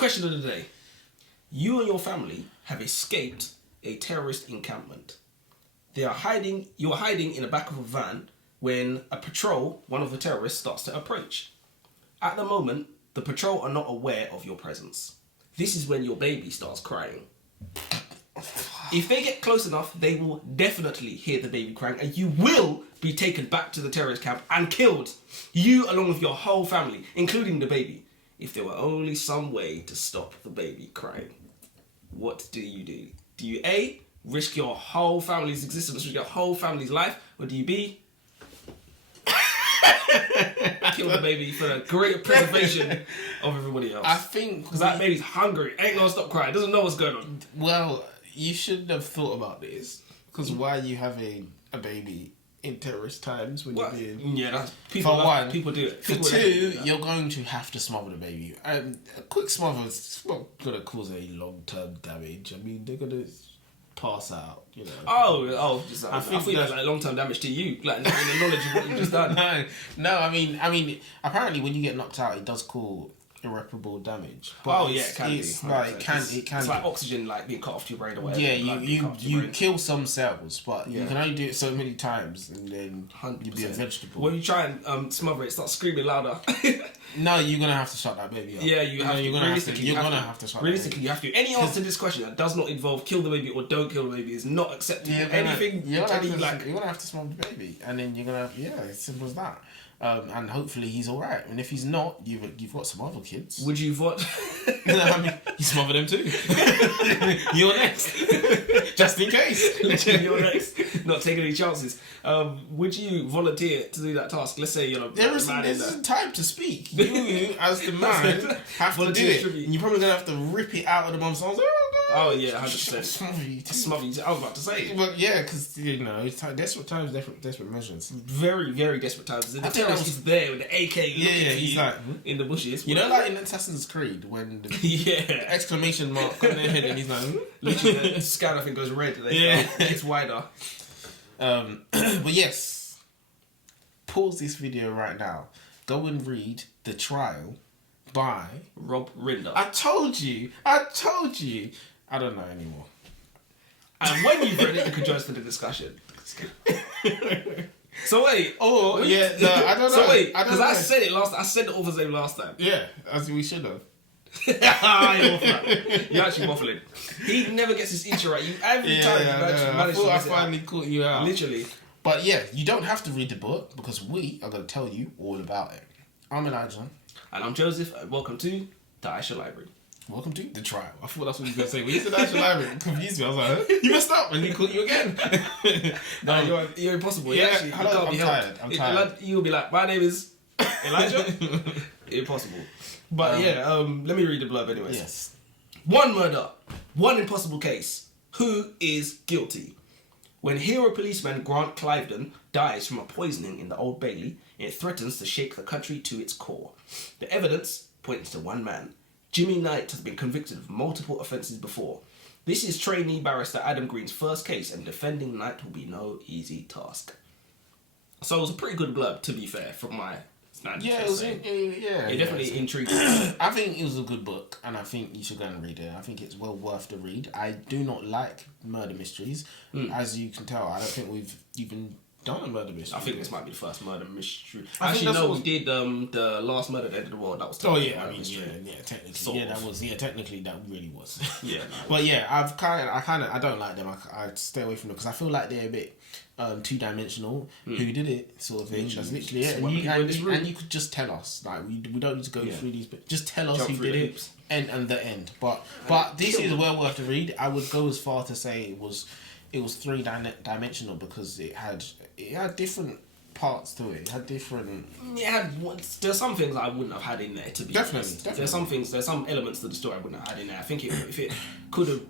Question of the day. You and your family have escaped a terrorist encampment. You're hiding in the back of a van when a patrol, one of the terrorists, starts to approach. At the moment, the patrol are not aware of your presence. This is when your baby starts crying. If they get close enough, they will definitely hear the baby crying and you will be taken back to the terrorist camp and killed. You along with your whole family, including the baby. If there were only some way to stop the baby crying, what do you do? Do you A, risk your whole family's existence, risk your whole family's life, or do you B, kill the baby for the greater preservation of everybody else? I think... Because that baby's hungry, ain't gonna stop crying, doesn't know what's going on. Well, you should have thought about this. Because why are you having a baby in terrorist times when you're being... Yeah, that's... People do it. For two, you're going to have to smother the baby. A quick smother is not going to cause any long-term damage. I mean, they're going to pass out, you know. I feel that's like long-term damage to you, like in the knowledge of what you've just done. No, I mean, apparently when you get knocked out, it does cause irreparable damage. But it can be. It's like oxygen like being cut off to your brain or whatever. Yeah, you kill some cells, but you can only do it so many times, and then 100%. you'll be a vegetable. When you try and smother it, start screaming louder. No, you're gonna have to shut that baby up. Yeah, you're gonna have to. You're gonna have to shut. Realistically, you have to. Any answer to this question that does not involve kill the baby or don't kill the baby is not acceptable. You're gonna have to smother the baby, and then you're gonna it's simple as that. And hopefully he's all right. And if he's not, you've got some other kids. Would you vote? I mean, you smother them too. You're next, just in case. You're next. Not taking any chances. Would you volunteer to do that task? Let's say you're a there isn't time to speak. You, as the man, have to do it. And you're probably gonna have to rip it out of the mum's arms. Oh yeah, 100%. Smother you. I was about to say. But yeah, because desperate times, desperate measures. Very, very desperate times. The terrorist is there with the AK. He's like in the bushes. You know, like in Assassin's Creed when the exclamation mark on their head and he's like, literally the scan I think goes red. It's wider. But yes, pause this video right now. Go and read The Trial by Rinder. I told you. I don't know anymore. And when you've read it, you can join us for the discussion. So wait. I don't know. So wait, because I said it last. I said the author's name last time. Yeah, as we should have. You're actually waffling. He never gets his intro right. Every time you actually manage to. I finally caught you out. Literally. But yeah, you don't have to read the book because we are going to tell you all about it. I'm Elijah. And I'm Joseph, and welcome to the Aisha Library. Welcome to The Trial. I thought that's what you were going to say. When you said Aisha Library, it confused me. I was like, huh? You messed up and he caught you again. No, you're impossible. Yeah, actually, I'm tired. I'm tired. You'll be like, my name is Elijah. Impossible. But let me read the blurb anyways. Yes. One murder, one impossible case. Who is guilty? When hero policeman Grant Cliveden dies from a poisoning in the Old Bailey, it threatens to shake the country to its core. The evidence points to one man. Jimmy Knight has been convicted of multiple offences before. This is trainee barrister Adam Green's first case, and defending Knight will be no easy task. So it was a pretty good blurb, to be fair, from my standards. Yeah, it definitely intrigued me. I think it was a good book, and I think you should go and read it. I think it's well worth the read. I do not like murder mysteries. As you can tell, I don't think we've even done a murder mystery. I think this might be the first murder mystery. Actually, no, we did the last murder at the end of the world. That was technically technically, technically that really was. Yeah, but yeah, I don't like them. I stay away from them because I feel like they're a bit two-dimensional. Who did it, sort of thing. That's literally it. And you could just tell us, like we don't need to go through these, but just tell us who did it and the end. But this is well worth the read. I would go as far to say it was three-dimensional because it had different parts to it. It had different. There's some things I wouldn't have had in there, to be honest. Definitely. There's some elements to the story I wouldn't have had in there. I think if it could have.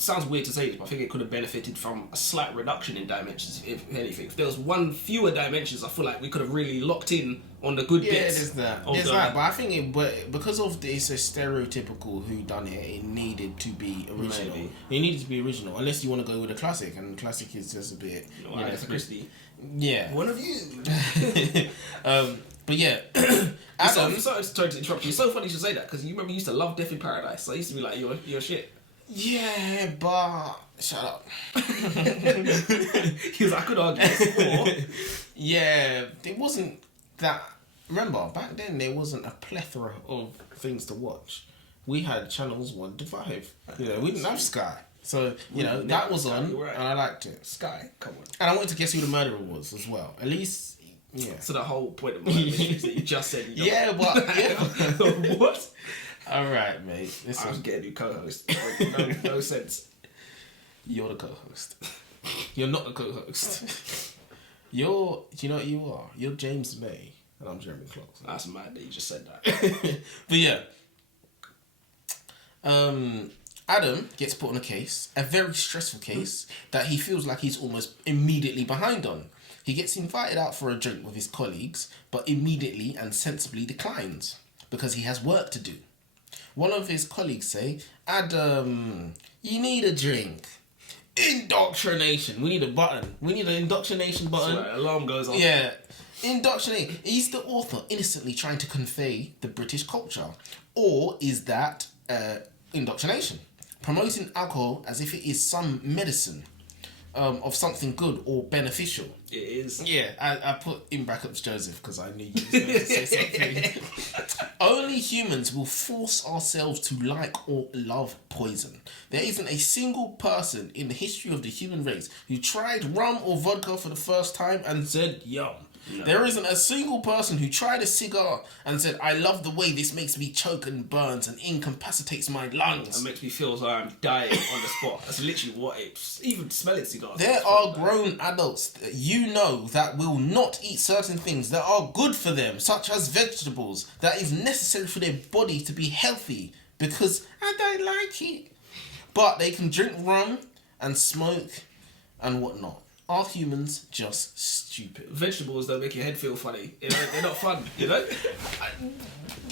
Sounds weird to say this, but I think it could have benefited from a slight reduction in dimensions, if anything. If there was one fewer dimensions, I feel like we could have really locked in on the good bits. Yeah, there's that. But I think because of it's a stereotypical whodunit, it needed to be original. Maybe. It needed to be original, unless you want to go with a classic, and the classic is just a bit. Agatha Christie. Yeah. One of you. But yeah, Adam. Sorry to interrupt you. It's so funny you should say that because you remember you used to love Death in Paradise. So I used to be like, you're shit. Yeah, but shut up. He was like, I could argue this. Yeah, it wasn't that. Remember, back then there wasn't a plethora of things to watch. We had channels 1 to 5. We didn't have Sky. So, that was on, right. And I liked it. Sky, come on. And I wanted to guess who the murderer was as well. At least, yeah. So the whole point of murder mysteries that you just said. Yeah, but... Yeah. What? Alright, mate. Listen. I was getting a new co-host. No sense. You're the co-host. You're not the co-host. Do you know what you are? You're James May. And I'm Jeremy Clarkson. That's mad that you just said that. But yeah. Adam gets put on a case, a very stressful case, that he feels like he's almost immediately behind on. He gets invited out for a drink with his colleagues, but immediately and sensibly declines, because he has work to do. One of his colleagues say, Adam, you need a drink. Indoctrination. We need a button. We need an indoctrination button. So alarm goes on. Yeah. Indoctrinate. Is the author innocently trying to convey the British culture? Or is that indoctrination? Promoting alcohol as if it is some medicine of something good or beneficial. It is. Yeah, I put in brackets Joseph because I knew you was going to say something. Only humans will force ourselves to like or love poison. There isn't a single person in the history of the human race who tried rum or vodka for the first time and said, yum. No. There isn't a single person who tried a cigar and said, I love the way this makes me choke and burns and incapacitates my lungs. It makes me feel as though I'm dying on the spot. That's literally what it's... Even smelling cigars. There are grown adults that you know that will not eat certain things that are good for them, such as vegetables, that is necessary for their body to be healthy, because I don't like it. But they can drink rum and smoke and whatnot. Are humans just stupid? Vegetables don't make your head feel funny. They're not fun,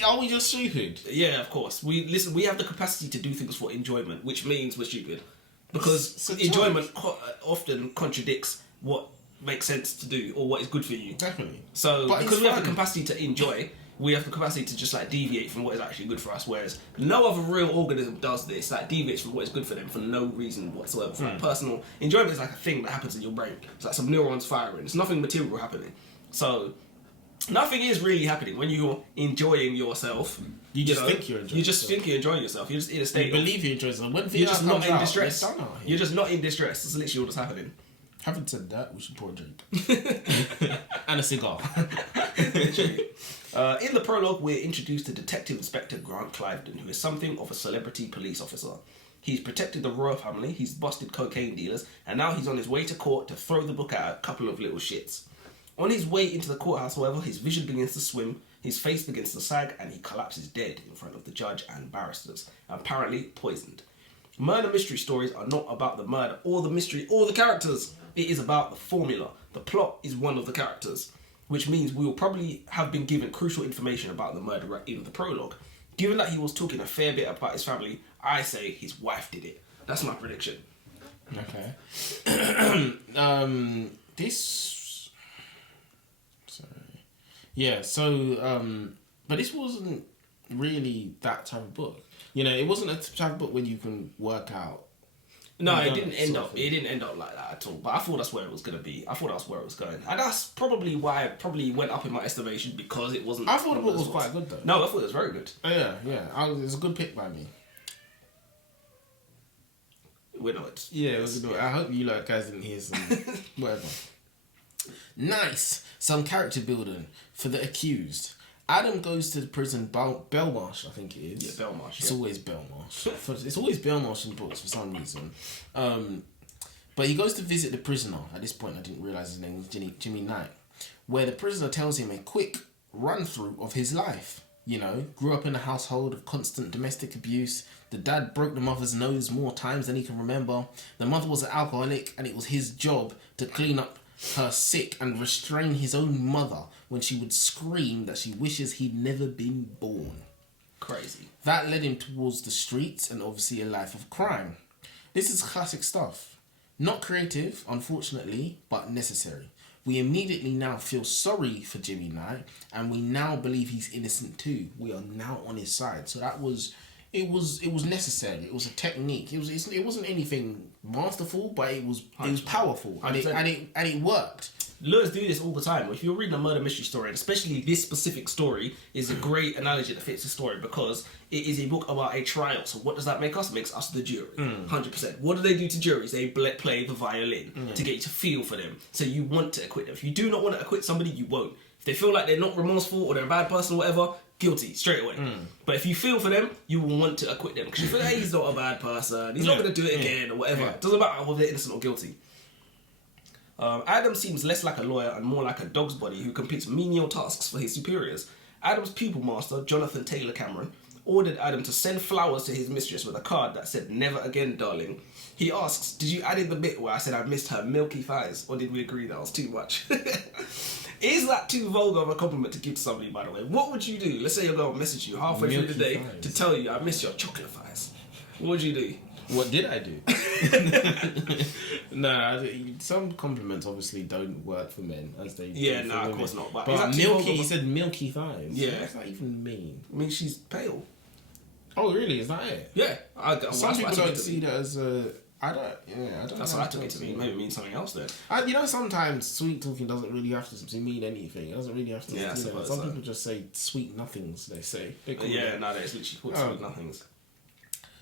Are we just stupid? Yeah, of course. We have the capacity to do things for enjoyment, which means we're stupid. Because enjoyment often contradicts what makes sense to do or what is good for you. Definitely. So, because we have the capacity to enjoy, we have the capacity to just deviate from what is actually good for us, whereas no other real organism does this, deviates from what is good for them for no reason whatsoever. For personal enjoyment is a thing that happens in your brain. It's like some neurons firing. It's nothing material happening. So nothing is really happening when you're enjoying yourself. You just think you're enjoying yourself. You just think you're enjoying yourself. You're just in a state. You believe you're enjoying yourself. When you're just not in distress. You're just not in distress. That's literally what's happening. Having said that, we should pour a drink. And a cigar. In the prologue, we're introduced to Detective Inspector Grant Cliveden, who is something of a celebrity police officer. He's protected the royal family, he's busted cocaine dealers, and now he's on his way to court to throw the book at a couple of little shits. On his way into the courthouse, however, his vision begins to swim, his face begins to sag, and he collapses dead in front of the judge and barristers, apparently poisoned. Murder mystery stories are not about the murder or the mystery or the characters. It is about the formula. The plot is one of the characters, which means we will probably have been given crucial information about the murderer in the prologue. Given that he was talking a fair bit about his family, I say his wife did it. That's my prediction. Okay. But this wasn't really that type of book. It wasn't a type of book when you can work out. No, it didn't end up. It didn't end up like that at all. But I thought that's where it was going to be. I thought that's where it was going, and that's probably why it probably went up in my estimation, because it wasn't. I thought the book was quite good though. No, I thought it was very good. Oh, yeah. It was a good pick by me. We're not. Yeah, it was a good. I hope you guys didn't hear some whatever. Nice. Some character building for the accused. Adam goes to the prison, Belmarsh, I think it is. Yeah, Belmarsh. It's always Belmarsh. It's always Belmarsh in books for some reason. But he goes to visit the prisoner. At this point, I didn't realise his name was Jimmy Knight. Where the prisoner tells him a quick run-through of his life. Grew up in a household of constant domestic abuse. The dad broke the mother's nose more times than he can remember. The mother was an alcoholic, and it was his job to clean up her sick and restrain his own mother when she would scream that she wishes he'd never been born. Crazy. That led him towards the streets and obviously a life of crime. This is classic stuff. Not creative, unfortunately, but necessary. We immediately now feel sorry for Jimmy Knight, and we now believe he's innocent too. We are now on his side. So that was, it was necessary. It was a technique. It wasn't anything masterful, but it was powerful, and it worked. Lawyers do this all the time. If you're reading a murder mystery story, and especially this specific story is a great analogy that fits the story, because it is a book about a trial. So what does that make us? It makes us the jury. 100%. What do they do to juries? They play the violin to get you to feel for them. So you want to acquit them. If you do not want to acquit somebody, you won't. If they feel like they're not remorseful or they're a bad person or whatever, guilty straight away. But if you feel for them, you will want to acquit them, because you feel like, hey, he's not a bad person, he's not going to do it again or whatever. It doesn't matter whether they're innocent or guilty. Adam seems less like a lawyer and more like a dog's body who completes menial tasks for his superiors. Adam's pupil master, Jonathan Taylor Cameron, ordered Adam to send flowers to his mistress with a card that said, "Never again, darling." He asks, "Did you add in the bit where I said I missed her milky thighs, or did we agree that was too much?" Is that too vulgar of a compliment to give to somebody, by the way? What would you do? Let's say your girl messaged you halfway through the day to tell you, "I missed your chocolate thighs." What would you do? What did I do? No, some compliments obviously don't work for men as they do for women. Of course not. But milky, he said milky thighs. Yeah. What does that even mean? I mean, she's pale. Oh, really? Is that it? Yeah. Some people don't see that as a... I don't That's what I took it to mean. Maybe it means something else then. Sometimes sweet talking doesn't really have to mean anything. It doesn't really have to... Some people just say sweet nothings, they say. It's literally called sweet nothings.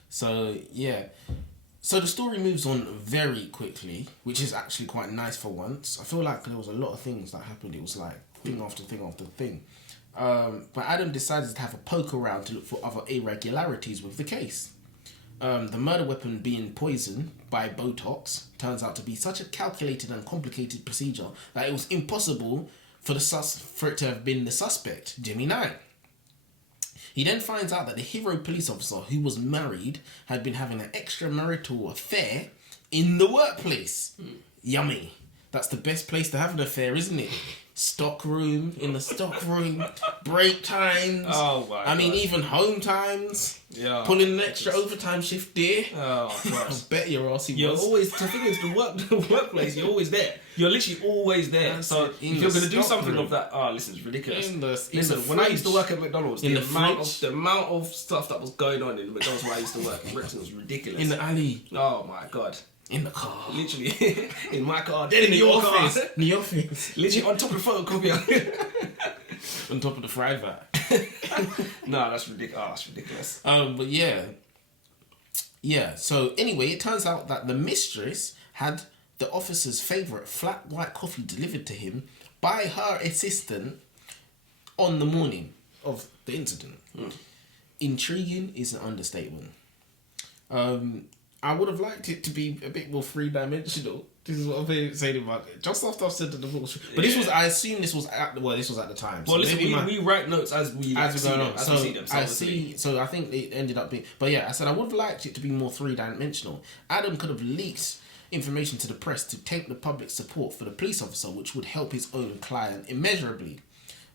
So, yeah. So the story moves on very quickly, which is actually quite nice for once. I feel like there was a lot of things that happened. It was like thing after thing after thing. But Adam decides to have a poke around to look for other irregularities with the case. The murder weapon being poisoned by Botox turns out to be such a calculated and complicated procedure that it was impossible for it to have been the suspect, Jimmy Knight. He then finds out that the hero police officer who was married had been having an extramarital affair in the workplace. Yummy. That's the best place to have an affair, isn't it? In the stock room, break times. Oh my God. Mean, even home times. Yeah. Pulling an extra overtime shift there. Oh, gosh. I bet your ass he You're was. always, the thing is, the workplace, you're always there. You're literally always there. So if you're going to do something of that, listen, it's ridiculous. When I used to work at McDonald's, the amount of stuff that was going on in McDonald's where I used to work in Wrexham was ridiculous. In the alley. Oh my God. In the car. Literally. In my car. Then in your office. In the office. Literally on top of the photocopier. On top of the fry vat. No, that's ridiculous. Oh, that's ridiculous. But yeah. Yeah, so anyway, it turns out that the mistress had the officer's favourite flat white coffee delivered to him by her assistant on the morning of the incident. Intriguing is an understatement. I would have liked it to be a bit more three-dimensional. This is what I'm saying about it. Just after I've said that the book was... But this was... I assume this was at the time. Well, listen, we write notes as we go along. So I think it ended up being... But yeah, I said I would have liked it to be more three-dimensional. Adam could have leaked information to the press to take the public support for the police officer, which would help his own client immeasurably.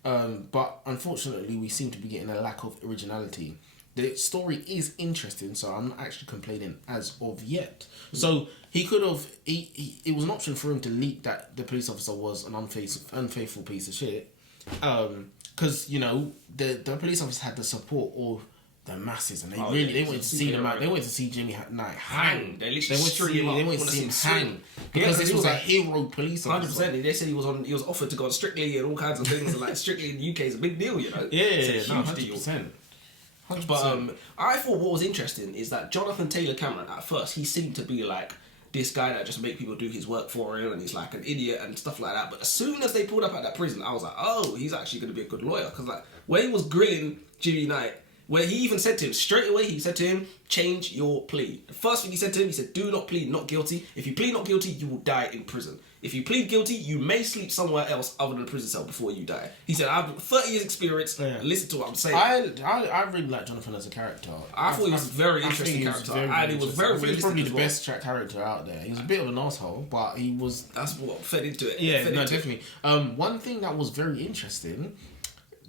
But unfortunately, we seem to be getting a lack of originality. The story is interesting, so I'm not actually complaining as of yet. So he could have... It was an option for him to leak that the police officer was an unfaithful piece of shit. Because, the police officer had the support of the masses, and they wanted to see them out. They wanted to see Jimmy Knight hang. They wanted to see him hang. Because this was a hero police officer. 100%. They said he was offered to go on Strictly and all kinds of things. And like Strictly in the UK is a big deal, Yeah, it's a huge 100%. deal. 100%. But I thought what was interesting is that Jonathan Taylor Cameron, at first, he seemed to be like this guy that just make people do his work for him, and he's like an idiot and stuff like that. But as soon as they pulled up at that prison, I was like, oh, he's actually going to be a good lawyer. Because like where he was grilling Jimmy Knight, where he even said to him, straight away, he said to him, change your plea. The first thing he said to him, he said, do not plead not guilty. If you plead not guilty, you will die in prison. If you plead guilty, you may sleep somewhere else other than a prison cell before you die. He said, I have 30 years experience. Yeah. Listen to what I'm saying. I really like Jonathan as a character. I thought he was a very interesting character. And he was very realistic. He's probably the best character out there. He was a bit of an asshole, but he was... That's what fed into it. Yeah, no, definitely. One thing that was very interesting,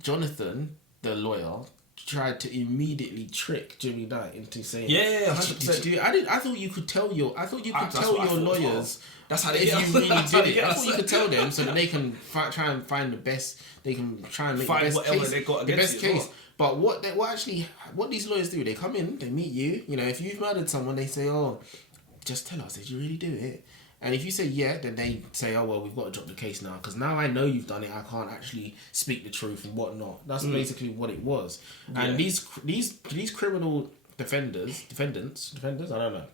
Jonathan, the lawyer, tried to immediately trick Jimmy Knight into saying, yeah, 100%. I thought you could tell your lawyers. That's how they if get you really us. did it. I thought you could tell them so that they can try and find the best. They can try and make Find the best whatever case. they got The against best you as case. But what these lawyers do? They come in, they meet you. You know, if you've murdered someone, they say, "Oh, just tell us, did you really do it?" And if you say yeah, then they say, "Oh well, we've got to drop the case now because now I know you've done it. I can't actually speak the truth and whatnot." That's basically what it was. Yeah. And these criminal defendants, I don't know.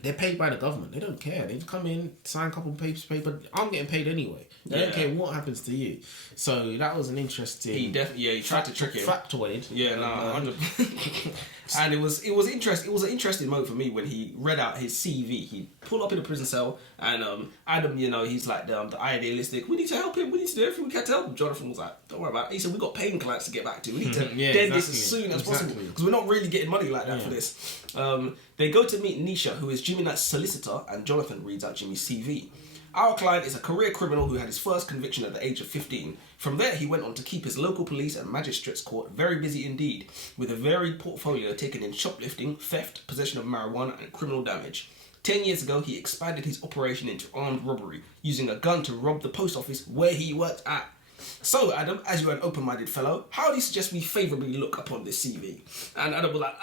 They're paid by the government. They don't care. They just come in, sign a couple of paper. I'm getting paid anyway. They don't care what happens to you. So that was an interesting. He tried to trick him. Factoid. Yeah, 100%. And it was interesting. It was an interesting moment for me when he read out his CV. He pulled up in a prison cell, and Adam, you know, he's like the idealistic. We need to help him. We need to do everything we can to help him. Jonathan was like, "Don't worry about it." He said, "We've got paying clients to get back to. We need to dead this as soon as possible because we're not really getting money like that for this." They go to meet Nisha, who is Jimmy Knight's solicitor, and Jonathan reads out Jimmy's CV. Our client is a career criminal who had his first conviction at the age of 15. From there, he went on to keep his local police and magistrates court very busy indeed, with a varied portfolio taken in shoplifting, theft, possession of marijuana, and criminal damage. 10 years ago, he expanded his operation into armed robbery, using a gun to rob the post office where he worked at. So, Adam, as you are an open-minded fellow, how do you suggest we favourably look upon this CV? And Adam was like,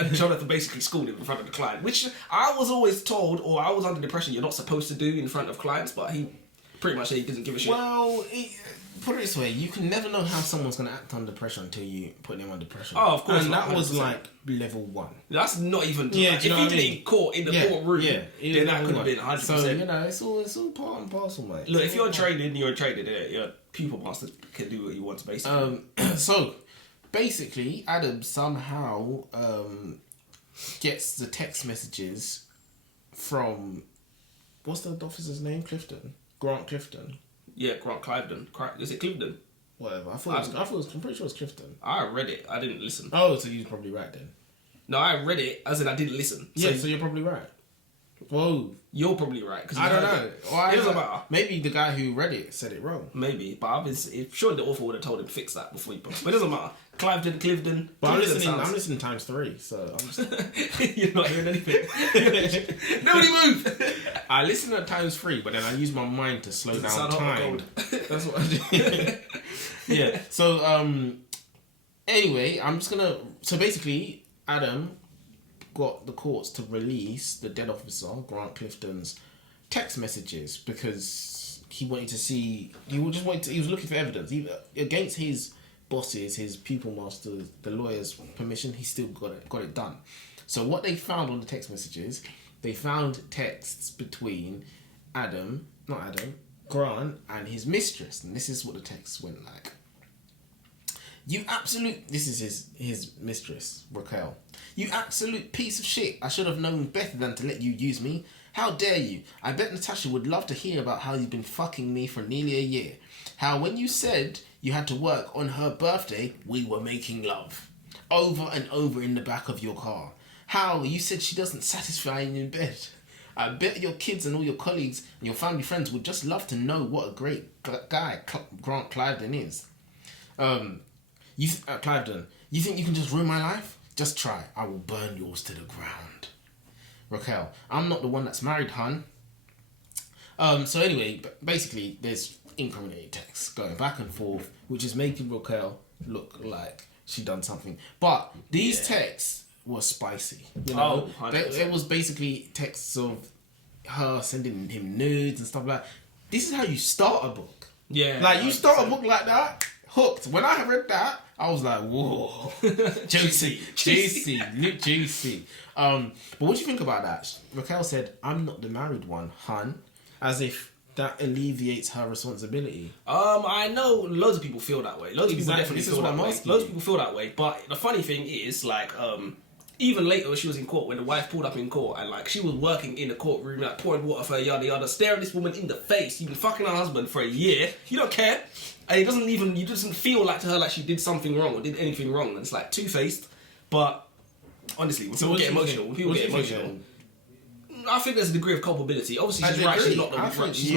and Jonathan basically schooled him in front of the client, which I was always told, or I was under the impression you're not supposed to do in front of clients, but he pretty much said he doesn't give a shit. Well, put it this way, you can never know how someone's going to act under pressure until you put them under pressure. Oh, of course. And that 100%. was like level 1. That's not even... Yeah, like, do you if know he what I did it mean? in court, in the courtroom, then that could have been 100%. So, you know, it's all part and parcel, mate. Look, if you're trading, you're trading. Your pupil master can do what he wants, basically. So, basically, Adam somehow gets the text messages from... What's the officer's name? Grant Clifton. Yeah, Grant Clifton. Is it Clifton? Whatever. I'm pretty sure it's Clifton. I read it. I didn't listen. Oh, so you're probably right then. No, I read it as in I didn't listen. So you're probably right. Whoa. You're probably right. Cause I don't know. It doesn't matter. Maybe the guy who read it said it wrong. Maybe, but surely the author would have told him to fix that before he put. But it doesn't matter. Clifton. But I'm listening times 3, so I'm just... You're not hearing anything. Nobody move. I listen at times 3, but then I use my mind to slow down time. That's what I do. Yeah. So anyway, I'm just gonna. So basically, Adam got the courts to release the dead officer Grant Clifton's text messages because he wanted to see. He was looking for evidence against his bosses, his pupil masters, the lawyer's permission. He still got it done. So what they found on the text messages, they found texts between Grant and his mistress, and this is what the text went like. This is his mistress, Raquel. You absolute piece of shit. I should have known better than to let you use me. How dare you? I bet Natasha would love to hear about how you've been fucking me for nearly a year. How when you said you had to work on her birthday, we were making love. Over and over in the back of your car. How you said she doesn't satisfy you in bed. I bet your kids and all your colleagues and your family friends would just love to know what a great guy Grant Clifton is. Clifton, you think you can just ruin my life? Just try. I will burn yours to the ground. Raquel, I'm not the one that's married, hun. So anyway, basically, there's incriminating texts going back and forth, which is making Raquel look like she done something. But these texts were spicy. You know, it was basically texts of her sending him nudes and stuff like that. This is how you start a book. Yeah, like you start a book like that, hooked. When I read that, I was like, whoa, juicy. But what do you think about that? Raquel said, "I'm not the married one, hun," as if that alleviates her responsibility. I know loads of people feel that way. Loads of people definitely feel that way. Loads of people feel that way. But the funny thing is, like, even later when she was in court, when the wife pulled up in court and like she was working in the courtroom, like pouring water for her, yada yada, staring this woman in the face. You've been fucking her husband for a year. You don't care. And it doesn't feel like to her like she did something wrong or did anything wrong. And it's like two-faced. But honestly, when people get emotional, I think there's a degree of culpability. Obviously, she's right. She's not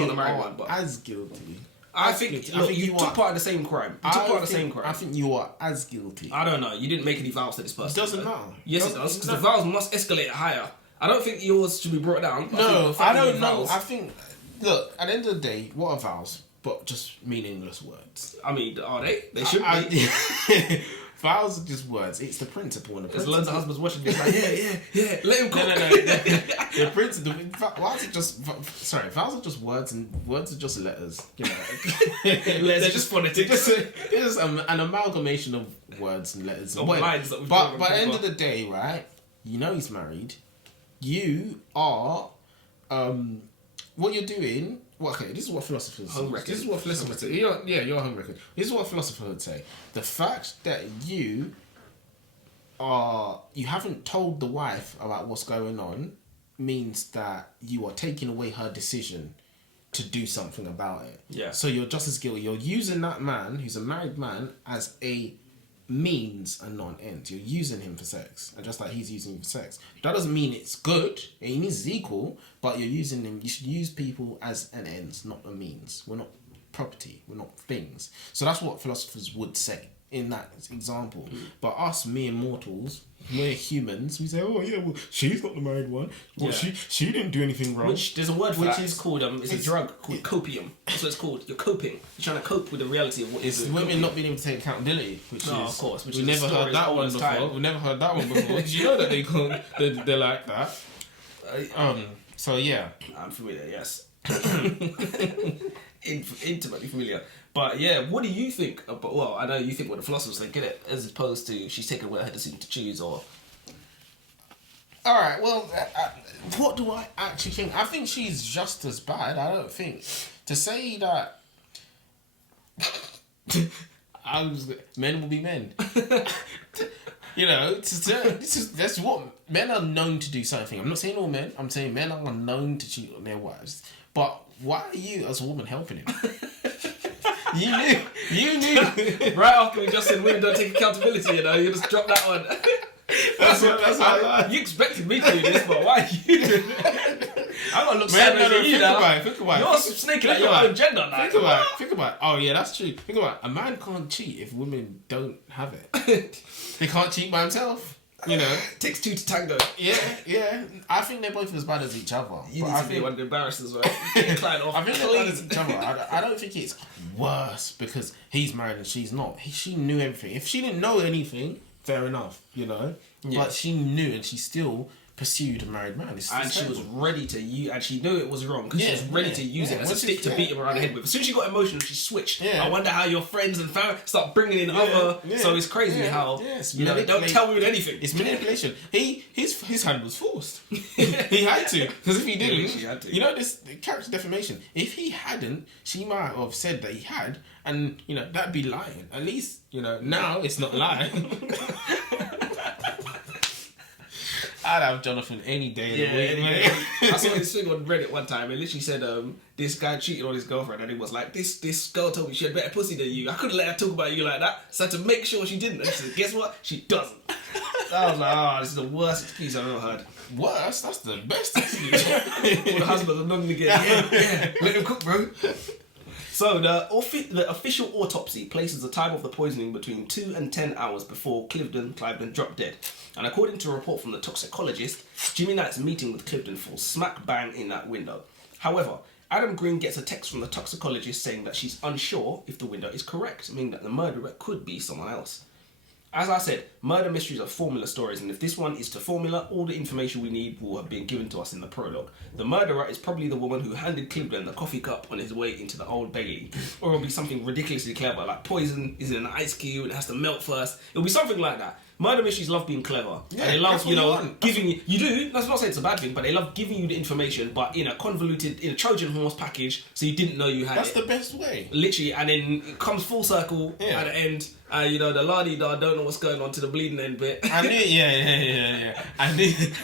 the married one. But as guilty. I think you took part in the same crime. You took part in the same crime. I think you are as guilty. I don't know. You didn't make any vows to this person. It doesn't matter. Yes, it does. Because the vows must escalate higher. I don't think yours should be brought down. No, I don't know. I think, look, at the end of the day, what are vows? But just meaningless words. I mean, are they? They should be. Vows are just words. It's the principle. And the There's principle. loads of husbands watching this like, yeah. Let him cook. No. The principle. Vows are just... Sorry, vows are just words, and words are just letters. You know, They're just phonetics. It's just an amalgamation of words and letters. Lines that we've but at the end of the day, right? You know he's married. You are... what you're doing... Well, okay, this is what philosophers say. This is what philosophers say. You're a home record. This is what philosophers would say. The fact that you haven't told the wife about what's going on means that you are taking away her decision to do something about it. Yeah. So you're just as guilty. You're using that man, who's a married man, as a means and not an end. You're using him for sex, and just like he's using you for sex. That doesn't mean it's good. It means it's equal, but you're using them. You should use people as an end, not a means. We're not property. We're not things. So that's what philosophers would say in that example. But us mere mortals, we're humans. We say, oh yeah, well she's not the married one. Well, she didn't do anything wrong. Which there's a word for which is called it's a drug called copium. That's what it's called. You're coping. You're trying to cope with the reality of what it's is women not being able to take accountability. Which is, of course. Which we never heard that one before. Time. We never heard that one before. Did you know that they're like that? So yeah, I'm familiar. Yes, intimately familiar. But yeah, what do you think about? Well, I know you think what the philosophers think, get it, as opposed to she's taken away her decision to choose, or. All right. Well, what do I actually think? I think she's just as bad. I don't think to say that. Men will be men. You know, that's what men are known to do. Something. I'm not saying all men. I'm saying men are known to cheat on their wives. But why are you, as a woman, helping him? You knew. Right after we just said women don't take accountability, you know, you just drop that one. That's what you expected me to do this, but why are you doing it? I'm gonna look sideways at you now. Think about it. You're snaking at your own gender now. Think about it. Oh yeah, that's true. Think about it. A man can't cheat if women don't have it. They can't cheat by himself. You know, takes two to tango. Yeah. I think they're both as bad as each other. You need to be one of the barristers, right? Getting client off. I think they're bad as each other. I don't think it's worse because he's married and she's not. She knew everything. If she didn't know anything, fair enough, you know. Yeah. But she knew, and she still pursued a married man. And she was ready to use, and she knew it was wrong because she was ready to use it as a stick to beat him around the head with. As soon as she got emotional, she switched. Yeah. I wonder how your friends and family start bringing in other. Yeah. So it's crazy how you know, don't tell me anything. It's manipulation. His hand was forced. He had to, because if he didn't, you know, this character defamation. If he hadn't, she might have said that he had, and you know that'd be lying. At least you know now it's not lying. I'd have Jonathan any day of the week, mate. I saw this thing on Reddit one time. It literally said, this guy cheated on his girlfriend, and it was like, this girl told me she had better pussy than you. I couldn't let her talk about you like that, so I had to make sure she didn't. And she said, guess what? She doesn't. I was like, oh, this is the worst excuse I've ever heard. Worst? That's the best excuse. All the husbands are looking to get, yeah, let him cook, bro. So the official autopsy places the time of the poisoning between 2 and 10 hours before Clifton dropped dead. And according to a report from the toxicologist, Jimmy Knight's meeting with Clifton falls smack bang in that window. However, Adam Green gets a text from the toxicologist saying that she's unsure if the window is correct, meaning that the murderer could be someone else. As I said, murder mysteries are formula stories, and if this one is to formula, all the information we need will have been given to us in the prologue. The murderer is probably the woman who handed Clifton the coffee cup on his way into the Old Bailey. Or it'll be something ridiculously clever, like poison is in an ice cube, it has to melt first. It'll be something like that. Murder mysteries love being clever. Yeah, and they love, giving you... You do, that's not saying it's a bad thing, but they love giving you the information, but in a convoluted, in a Trojan horse package, so you didn't know you had That's the best way. Literally, and then it comes full circle at the end. You know, the la-di-da, don't know what's going on to the bleeding end bit. I knew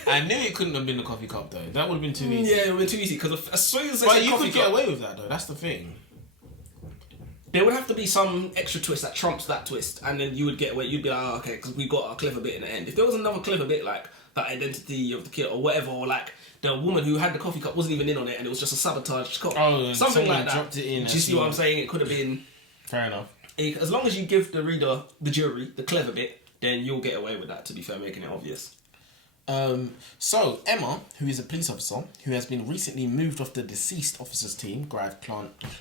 I knew it couldn't have been the coffee cup, though. That would have been too easy. Yeah, it would have been too easy, because as soon as But you could get away with that, though. That's the thing. There would have to be some extra twist that trumps that twist, and then you would get away. You'd be like, oh, okay, because we got a clever bit in the end. If there was another clever bit, like the identity of the killer or whatever, or like the woman who had the coffee cup wasn't even in on it, and it was just a sabotaged cup. Oh, something like that. Dropped it in. Do you see what I'm saying? It could have been. Fair enough. As long as you give the reader, the jury, the clever bit, then you'll get away with that. To be fair, making it obvious. So Emma, who is a police officer who has been recently moved off the deceased officer's team, Clive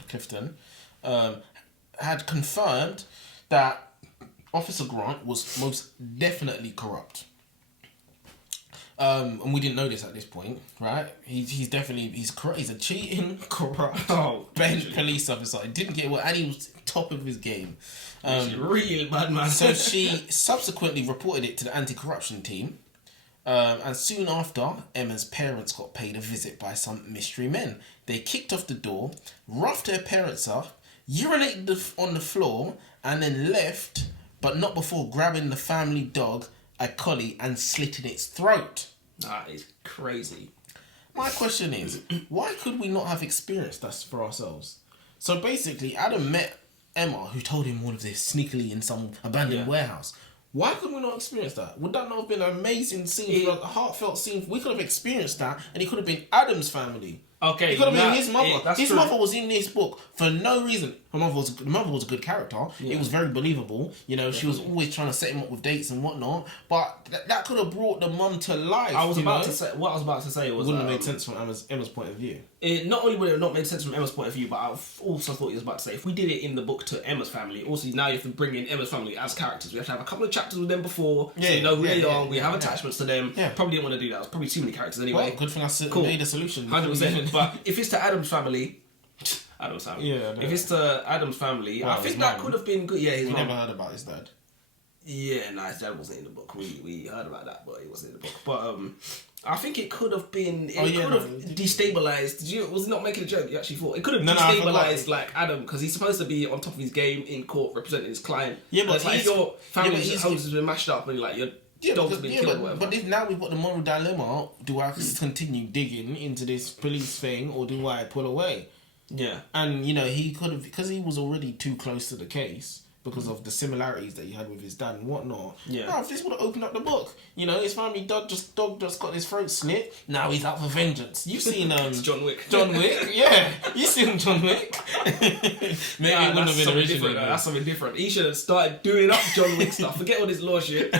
Clifton, had confirmed that Officer Grant was most definitely corrupt. And we didn't know this at this point, right? He's corrupt. He's a cheating, corrupt police officer. He didn't get and he was top of his game. Real bad man. So she subsequently reported it to the anti-corruption team. And soon after, Emma's parents got paid a visit by some mystery men. They kicked off the door, roughed her parents up, urinated on the floor, and then left, but not before grabbing the family dog, a collie, and slitting its throat. That is crazy. My question is, why could we not have experienced this for ourselves? So basically, Adam met Emma, who told him all of this sneakily in some abandoned warehouse. Why could we not experience that? Would that not have been an amazing scene, a heartfelt scene? We could have experienced that, and it could have been Adam's family. Okay, it could have been his mother. His true. mother was in this book for no reason. The mother was a good character. Yeah. It was very believable. You know, she was always trying to set him up with dates and whatnot. But that could have brought the mum to life. What I was about to say was... It wouldn't have made sense from Emma's point of view. Not only would it have not made sense from Emma's point of view, but I also thought he was about to say, if we did it in the book to Emma's family, also now you have to bring in Emma's family as characters. We have to have a couple of chapters with them before, so you know who they are. We have attachments to them. Yeah. Probably didn't want to do that. It was probably too many characters anyway. Well, good thing I made a solution. 100%. But if it's to Adam's family... Yeah, if it's to Adam's family, I think that could have been good. Yeah, we never heard about his dad. Yeah, no, his dad wasn't in the book. We heard about that, but he wasn't in the book. But I think it could have been. It could have destabilized. Was he not making a joke? You actually thought it could have destabilized like Adam, because he's supposed to be on top of his game in court representing his client. Yeah, but it's like your family's house has been mashed up and like your dog's been killed. Or whatever. But if now we've got the moral dilemma, do I continue digging into this police thing or do I pull away? Yeah. And, you know, he could have, because he was already too close to the case because of the similarities that he had with his dad and whatnot. Yeah. No, if this would have opened up the book, you know, his family dog just got his throat slit. Now he's out for vengeance. You've seen John Wick. John Wick, yeah. You've seen John Wick. Maybe it wouldn't have been original. That's something different. He should have started doing up John Wick stuff. Forget all this law shit.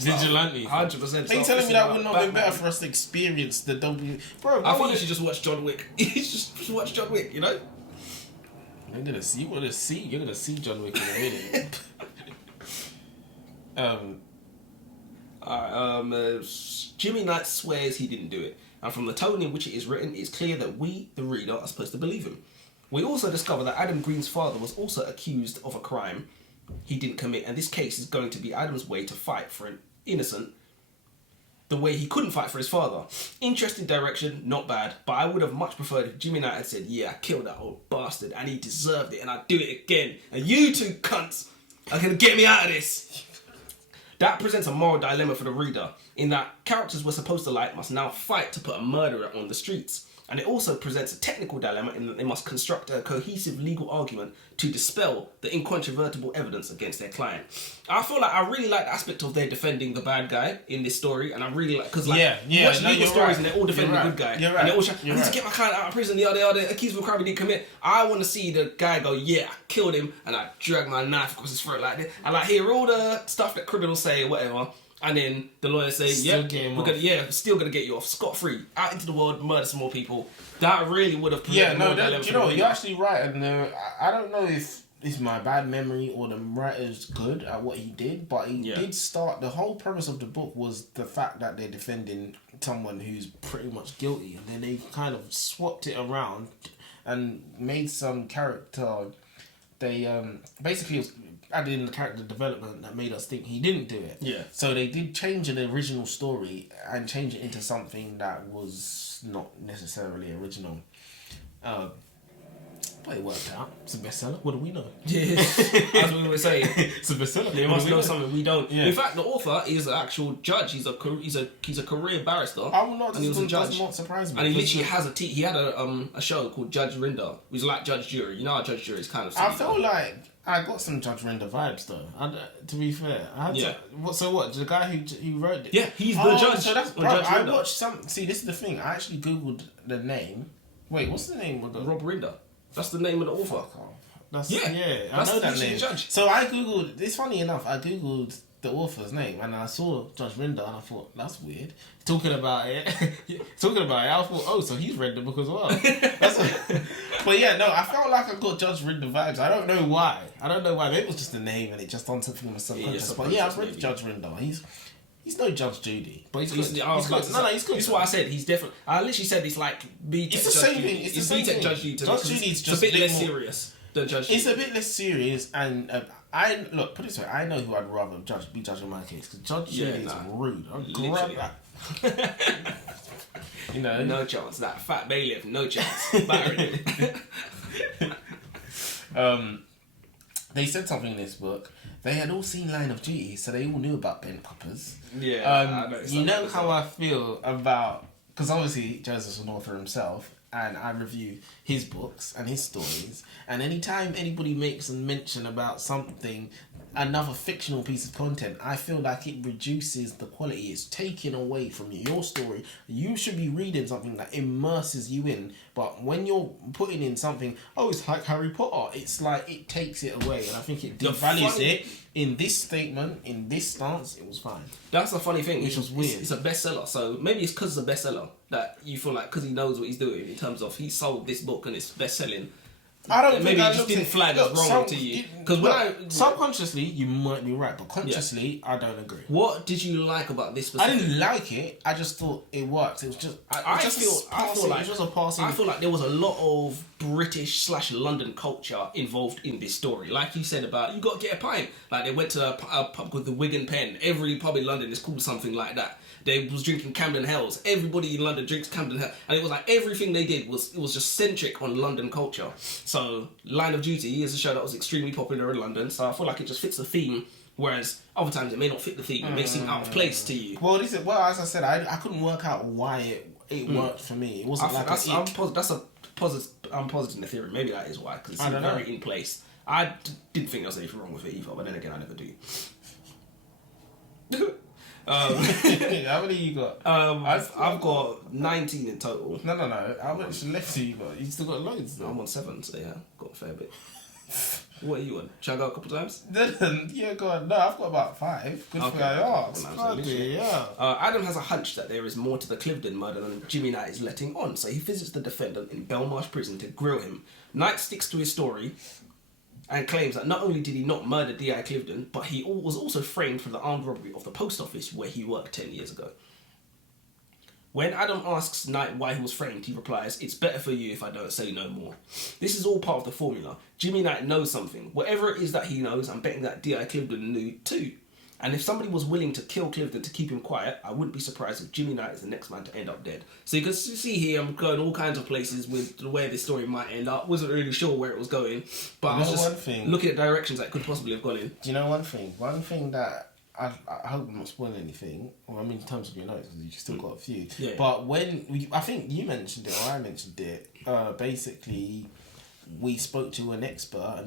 Vigilante. 100%. Are you telling me that would not have been better for us to experience the W? Bro, I think you should just watch John Wick. You just watch John Wick, you know? You're gonna see John Wick in a minute. Jimmy Knight swears he didn't do it, and from the tone in which it is written, it's clear that we, the reader, are supposed to believe him. We also discover that Adam Green's father was also accused of a crime he didn't commit, and this case is going to be Adam's way to fight for an innocent, the way he couldn't fight for his father. Interesting direction, not bad, but I would have much preferred if Jimmy Knight had said, yeah, I killed that old bastard and he deserved it and I'd do it again. And you two cunts are going to get me out of this. That presents a moral dilemma for the reader, in that characters we're supposed to like must now fight to put a murderer on the streets. And it also presents a technical dilemma in that they must construct a cohesive legal argument to dispel the incontrovertible evidence against their client. I feel like I really like the aspect of their defending the bad guy in this story, and I really like, because you watch legal stories and they're all defending the good guy. You're right. And they're all trying, I need to get my client out of prison, they're accused of a crime he didn't commit. I want to see the guy go, yeah, I killed him, and I dragged my knife across his throat like this. And like hear all the stuff that criminals say, whatever. And then the lawyer say, we're still gonna get you off scot-free, out into the world, murder some more people. That really would have you're actually right. And I don't know if it's my bad memory or the writer's good at what he did, but he did start. The whole premise of the book was the fact that they're defending someone who's pretty much guilty, and then they kind of swapped it around and made some character. They basically added in the character development that made us think he didn't do it. Yeah. So they did change the original story and change it into something that was not necessarily original. But it worked out. It's a bestseller. What do we know? Yeah, as we were saying, it's a bestseller. They must know something we don't. Yeah. In fact, the author is an actual judge. He's a career barrister. I will not. And he was a judge. Does not surprise me. And he literally has he had a show called Judge Rinder. He's like Judge Jury. You know how Judge Jury is kind of. I feel like I got some Judge Rinder vibes though. To be fair, so what? The guy who wrote it? Yeah, he's the judge. So that's Judge I Rinder. watched some. See, this is the thing. I actually googled the name. Wait, what's the name of the Rob Rinder. That's the name of the author. Fuck off. That's, Yeah, I know that name. Judge. So I googled. It's funny enough. I googled the author's name and I saw Judge Rinder and I thought that's weird. Talking about it, I thought, oh, so he's read the book as well. But yeah, no, I felt like I got Judge Rinder vibes. I don't know why. Maybe it was just the name and it just done something in my subconscious. But yeah, I've read Judge Rinder. He's no Judge Judy, but he's good. He's good. No, he's good. This is what I said. He's different. I literally said he's like B-Tech. It's the same thing. It's the same thing. Judge Judy. Judge Judy's just a bit less serious than Judge Judy. It's a bit less serious, and I look. Put it this way, I know who I'd rather be judging my case because Judge Judy is rude. I'll grab that. You know, no chance. That fat bailiff, no chance. They said something in this book. They had all seen Line of Duty, so they all knew about bent poppers. Yeah, you know how I feel about, because obviously Joseph's an author himself, and I review his books and his stories. And anytime anybody makes a mention about something, another fictional piece of content, I feel like it reduces the quality. It's taken away from your story. You should be reading something that immerses you in. But when you're putting in something, oh, it's like Harry Potter, it's like it takes it away. And I think it devalues it. In this statement, in this stance, it was fine. That's a funny thing. Which was weird. It's a bestseller. So maybe it's because it's a bestseller that you feel like, because he knows what he's doing in terms of he sold this book and it's best-selling. I don't maybe think it just didn't flag as wrong to you. Because subconsciously you might be right, but consciously I don't agree. What did you like about this specific? I didn't like it. I just thought it worked. It was just I feel like there was a lot of British/London culture involved in this story. Like you said about you got to get a pint. Like they went to a pub with the Wig and Pen. Every pub in London is called something like that. They was drinking Camden Hells. Everybody in London drinks Camden Hells. And it was like everything they did was just centric on London culture. So Line of Duty is a show that was extremely popular in London. So I feel like it just fits the theme. Whereas other times it may not fit the theme. It may seem out of place to you. Well, as I said, I couldn't work out why it worked for me. It wasn't like I'm positing the theory. Maybe that is why. Because it seemed very in place. I didn't think there was anything wrong with it either. But then again, I never do. How many you got? I've got 19 in total. No. How much left have you got? You still got loads though. I'm on 7, so yeah, got a fair bit. What are you on? Should I go a couple times? Yeah, go on. No, I've got about 5. Good for you. Adam has a hunch that there is more to the Cliveden murder than Jimmy Knight is letting on, so he visits the defendant in Belmarsh prison to grill him. Knight sticks to his story and claims that not only did he not murder D.I. Cliveden, but he was also framed for the armed robbery of the post office where he worked 10 years ago. When Adam asks Knight why he was framed, he replies, "It's better for you if I don't say no more." This is all part of the formula. Jimmy Knight knows something. Whatever it is that he knows, I'm betting that D.I. Cliveden knew too. And if somebody was willing to kill Cliveden to keep him quiet, I wouldn't be surprised if Jimmy Knight is the next man to end up dead. So you can see here, I'm going all kinds of places with where this story might end up. Wasn't really sure where it was going, but I was just looking at directions that could possibly have gone in. Do you know one thing? One thing that I hope I'm not spoiling anything. Well, I mean, in terms of your notes, because you still got a few. Yeah. But I think you mentioned it, or I mentioned it. Basically, we spoke to an expert,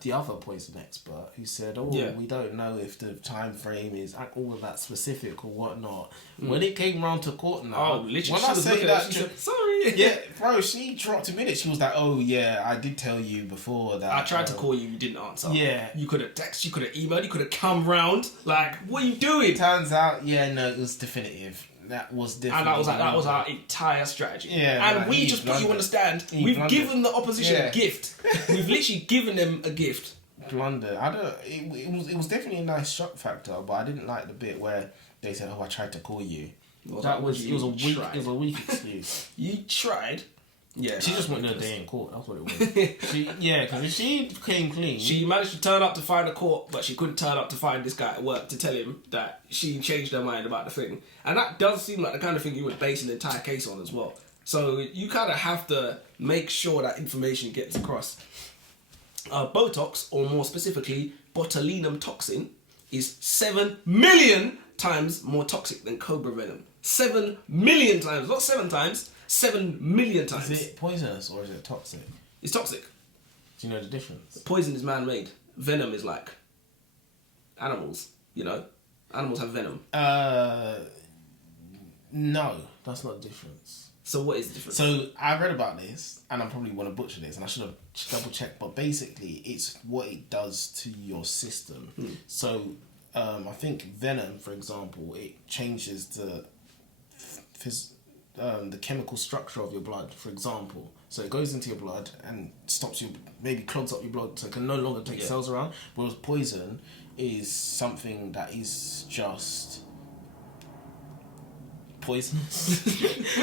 the other poison expert, who said, we don't know if the time frame is all of that specific or whatnot. When it came round to court now, literally, when I say that, she said, sorry. Yeah, bro, she dropped a minute. She was like, "Oh yeah, I did tell you before that." I tried to call you, you didn't answer. Yeah, you could have texted, you could have emailed, you could have come round. Like, what are you doing? Turns out, it was definitive. That was different. And that was our entire strategy. Yeah, and we just put you on the stand. We've given the opposition a gift. We've literally given them a gift. Blunder. It was definitely a nice shock factor, but I didn't like the bit where they said, "Oh, I tried to call you." It was a weak excuse. You tried. Yeah, she just wanted a day in court. That's what it was. Because if she came clean, she managed to turn up to find a court, but she couldn't turn up to find this guy at work to tell him that she changed her mind about the thing. And that does seem like the kind of thing you would base an entire case on as well. So you kind of have to make sure that information gets across. Botox, or more specifically, botulinum toxin, is 7 million times more toxic than cobra venom. 7 million times, not 7 times. 7 million times. Is it poisonous or is it toxic? It's toxic. Do you know the difference? Poison is man-made. Venom is like animals, you know? Animals have venom. No, that's not the difference. So what is the difference? So I read about this, and I probably want to butcher this, and I should have double checked. But basically, it's what it does to your system. So I think venom, for example, it changes the chemical structure of your blood. For example, so it goes into your blood and stops you, maybe clogs up your blood, so it can no longer take cells around. Whereas poison is something that is just poisonous.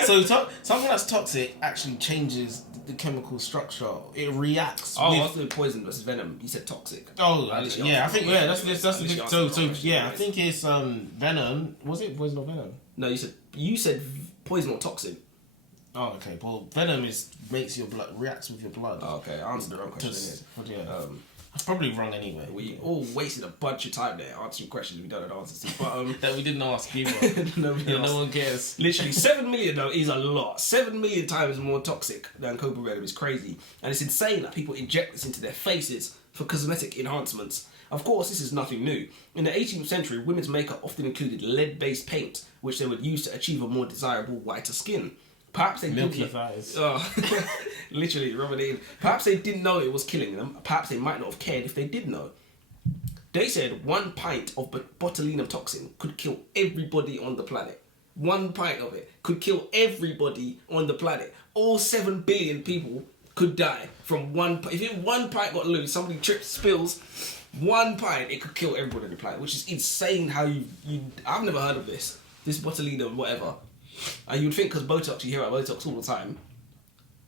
So something that's toxic actually changes the chemical structure. It reacts. I was doing poison versus venom. You said toxic. Oh, yeah. I think that's the big. So yeah, I think it's venom. Was it poison or venom? No, you said poison or toxin. Oh, okay. Well, venom makes your blood reacts with your blood. Oh, okay, I answered the wrong question. That's probably wrong anyway. We all wasted a bunch of time there answering questions we don't have answers to. But that we didn't ask either. No one cares. Literally, 7 million though is a lot. 7 million times more toxic than cobra venom is crazy, and it's insane that people inject this into their faces for cosmetic enhancements. Of course, this is nothing new. In the 18th century, women's makeup often included lead-based paint, which they would use to achieve a more desirable, whiter skin. Perhaps they milky thighs. Literally, rub it in. Perhaps they didn't know it was killing them. Perhaps they might not have cared if they did know. They said 1 pint of botulinum toxin could kill everybody on the planet. 1 pint of it could kill everybody on the planet. All 7 billion people could die from 1 pint. If 1 pint got loose, somebody trips, spills, 1 pint, it could kill everybody on the planet, which is insane how I've never heard of this. This botulinum, whatever. And you'd think, because Botox, you hear about Botox all the time,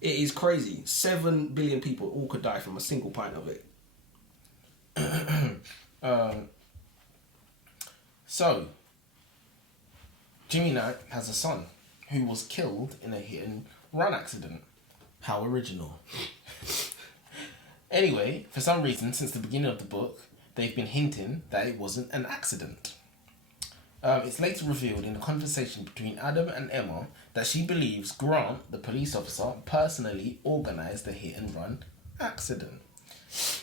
it is crazy. 7 billion people all could die from a single pint of it. So, Jimmy Knight has a son who was killed in a hit-and-run accident. How original. Anyway, for some reason, since the beginning of the book, they've been hinting that it wasn't an accident. It's later revealed in a conversation between Adam and Emma that she believes Grant, the police officer, personally organised the hit-and-run accident.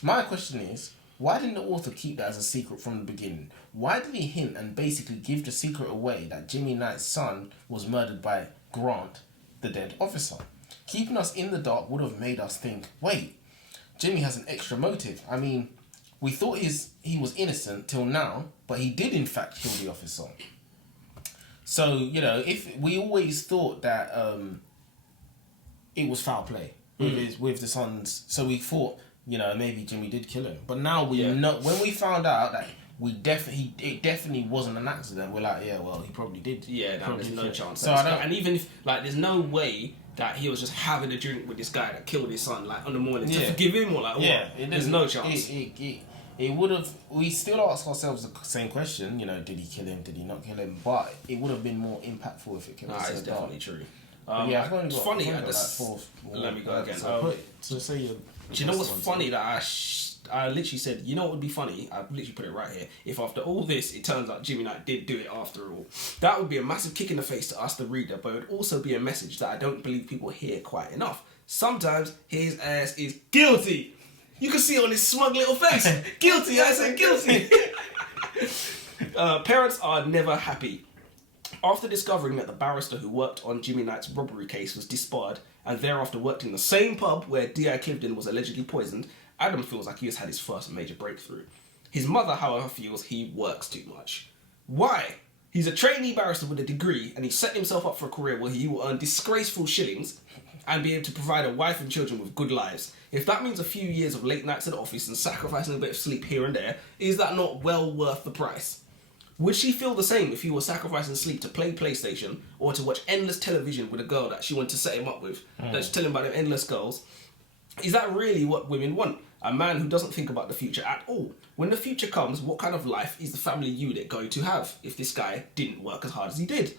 My question is, why didn't the author keep that as a secret from the beginning? Why did he hint and basically give the secret away that Jimmy Knight's son was murdered by Grant, the dead officer? Keeping us in the dark would have made us think, wait, Jimmy has an extra motive. I mean, we thought he was innocent till now, but he did in fact kill the officer. So, if we always thought that it was foul play with the sons, so we thought, maybe Jimmy did kill him. But now we know, when we found out that it definitely wasn't an accident, we're like, yeah, well, he probably did. Yeah, there's no chance. So and even if, there's no way that he was just having a drink with this guy that killed his son, on the morning, to forgive him, or there's no chance. It would have. We still ask ourselves the same question. Did he kill him? Did he not kill him? But it would have been more impactful if it came. It's definitely true. It's funny. Let me go again. Do you know what's funny that I literally said, what would be funny? I literally put it right here. If after all this, it turns out Jimmy Knight did do it after all, that would be a massive kick in the face to us, the reader, but it would also be a message that I don't believe people hear quite enough. Sometimes his ass is guilty. You can see it on his smug little face. Guilty, I said guilty. Parents are never happy. After discovering that the barrister who worked on Jimmy Knight's robbery case was disbarred and thereafter worked in the same pub where D.I. Clifton was allegedly poisoned, Adam feels like he has had his first major breakthrough. His mother, however, feels he works too much. Why? He's a trainee barrister with a degree, and he set himself up for a career where he will earn disgraceful shillings and be able to provide a wife and children with good lives. If that means a few years of late nights at the office and sacrificing a bit of sleep here and there, is that not well worth the price? Would she feel the same if he was sacrificing sleep to play PlayStation or to watch endless television with a girl that she wanted to set him up with? That's telling him about them endless girls. Is that really what women want? A man who doesn't think about the future at all. When the future comes, what kind of life is the family unit going to have if this guy didn't work as hard as he did?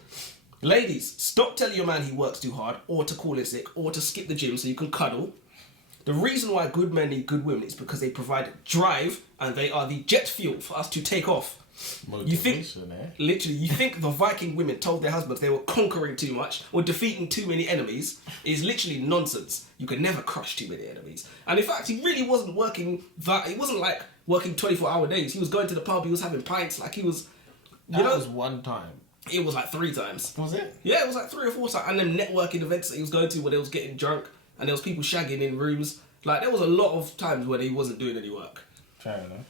Ladies, stop telling your man he works too hard, or to call in sick, or to skip the gym so you can cuddle. The reason why good men need good women is because they provide drive and they are the jet fuel for us to take off. You think, literally, you think the Viking women told their husbands they were conquering too much or defeating too many enemies is literally nonsense. You can never crush too many enemies. And in fact, he really wasn't working that. It wasn't like working 24-hour days. He was going to the pub. He was having pints. Like he was. That was one time. It was like 3 times. Was it? Yeah, it was like 3 or 4 times. And then networking events that he was going to where they was getting drunk and there was people shagging in rooms. Like there was a lot of times where he wasn't doing any work. Fair enough.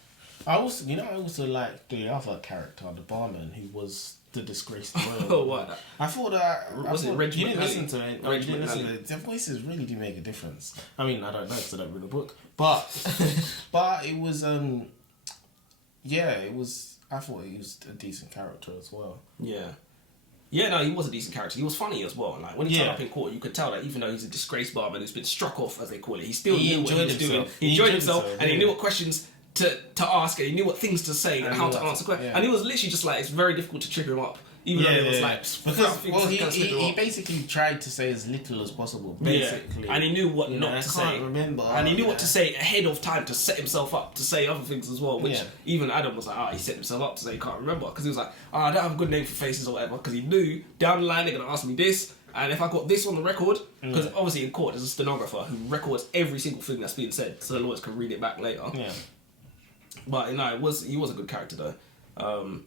I also like the other character, the barman, who was the disgraced royal. Oh, what? I thought that... Was it Reg You didn't McNally? listen to it. Reg You didn't listen to McNally. it. Their voices really do make a difference. I mean, I don't know because I don't read the book. But it was... it was... I thought he was a decent character as well. Yeah. Yeah, no, he was a decent character. He was funny as well. Like when he turned up in court, you could tell that even though he's a disgraced barman who's been struck off, as they call it, he still knew what he was doing. He enjoyed himself, and he knew what questions to ask, and he knew what things to say and how to answer questions. Yeah. And he was literally just like, it's very difficult to trip him up. Even though it was like... Because, he basically tried to say as little as possible, basically. Yeah. And he knew what not to say. I can't remember. And he knew what to say ahead of time to set himself up to say other things as well, which even Adam was like, he set himself up to say he can't remember. Because he was like, I don't have a good name for faces or whatever. Because he knew down the line they're going to ask me this. And if I got this on the record, because obviously in court there's a stenographer who records every single thing that's being said so the lawyers can read it back later. Yeah. But he was a good character though.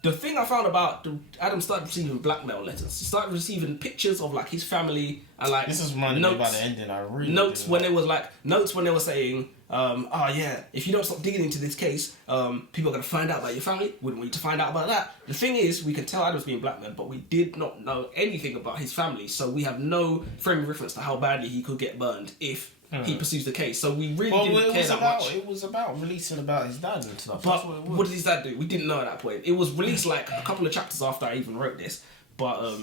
The thing I found about Adam started receiving blackmail letters. He started receiving pictures of like his family and like this is reminding me about the ending. I really notes when they were saying, if you don't stop digging into this case, people are gonna find out about your family. Wouldn't want you to find out about that. The thing is, we can tell Adam's being blackmailed, but we did not know anything about his family, so we have no frame of reference to how badly he could get burned if he pursues the case. So we really didn't care that much. It was about releasing about his dad and stuff. But what did his dad do? We didn't know at that point. It was released like a couple of chapters after I even wrote this. But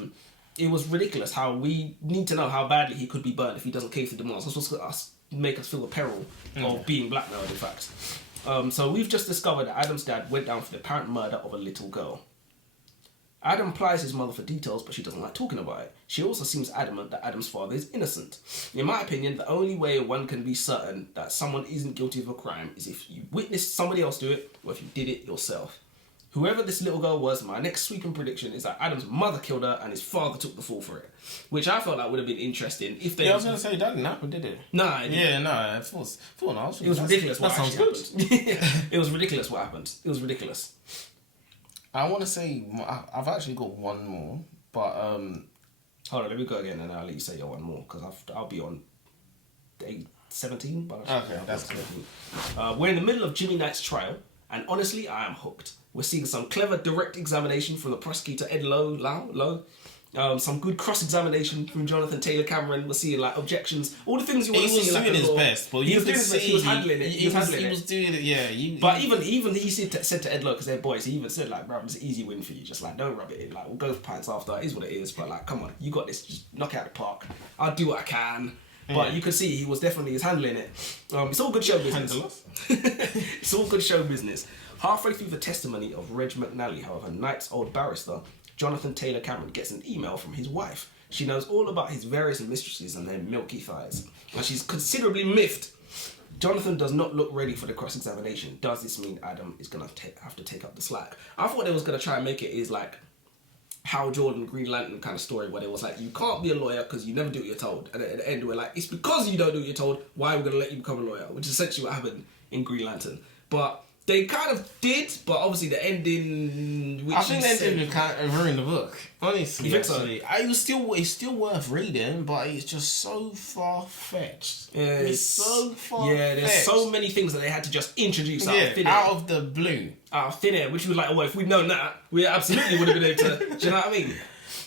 it was ridiculous how we need to know how badly he could be burned if he doesn't cave to demands. That's what's going to make us feel the peril of being blackmailed, in fact. So we've just discovered that Adam's dad went down for the apparent murder of a little girl. Adam plies his mother for details, but she doesn't like talking about it. She also seems adamant that Adam's father is innocent. In my opinion, the only way one can be certain that someone isn't guilty of a crime is if you witnessed somebody else do it, or if you did it yourself. Whoever this little girl was, my next sweeping prediction is that Adam's mother killed her and his father took the fall for it. Which I felt like would have been interesting if they... Yeah, I was going to say, that didn't happen, did it? No, it didn't. Yeah, no, I thought not. It was ridiculous what sounds actually good. happened. It was ridiculous what happened. It was ridiculous. I want to say, I've actually got one more, but... Hold on, let me go again and I'll let you say your one more, because I'll be on 17. But okay, that's good. We're in the middle of Jimmy Knight's trial, and honestly, I am hooked. We're seeing some clever direct examination from the prosecutor Ed Lowe. Some good cross-examination from Jonathan Taylor Cameron. We're seeing like objections, all the things you want to see. He was doing his best, but he was doing his best. He was handling it. He was doing it. Yeah. But even he said to Ed Lowe, because they're boys, he even said like, "Bro, it's an easy win for you. Just like don't rub it in. Like we'll go for pints after. It is what it is. But like, come on, you got this. Just knock it out of the park. I'll do what I can." But you can see he was definitely handling it. It's all good show business. It's all good show business. Halfway through the testimony of Reg McNally, however, Knight's old barrister, Jonathan Taylor Cameron, gets an email from his wife. She knows all about his various mistresses and their milky thighs, and she's considerably miffed. Jonathan does not look ready for the cross-examination. Does this mean Adam is going to have to take up the slack? I thought they was going to try and make it is like Hal Jordan, Green Lantern kind of story, where it was like, you can't be a lawyer because you never do what you're told. And at the end, we're like, it's because you don't do what you're told, why are we going to let you become a lawyer? Which is essentially what happened in Green Lantern. But they kind of did, but obviously the ending, which I think the ending kind of ruined the book. Honestly, you think so? It's still worth reading, but it's just so far fetched. Yeah, it's so far. Yeah, there's so many things that they had to just introduce out of thin air. Out of the blue, out of thin air, which was like, well, if we'd known that, we absolutely would have been able to. Do you know what I mean?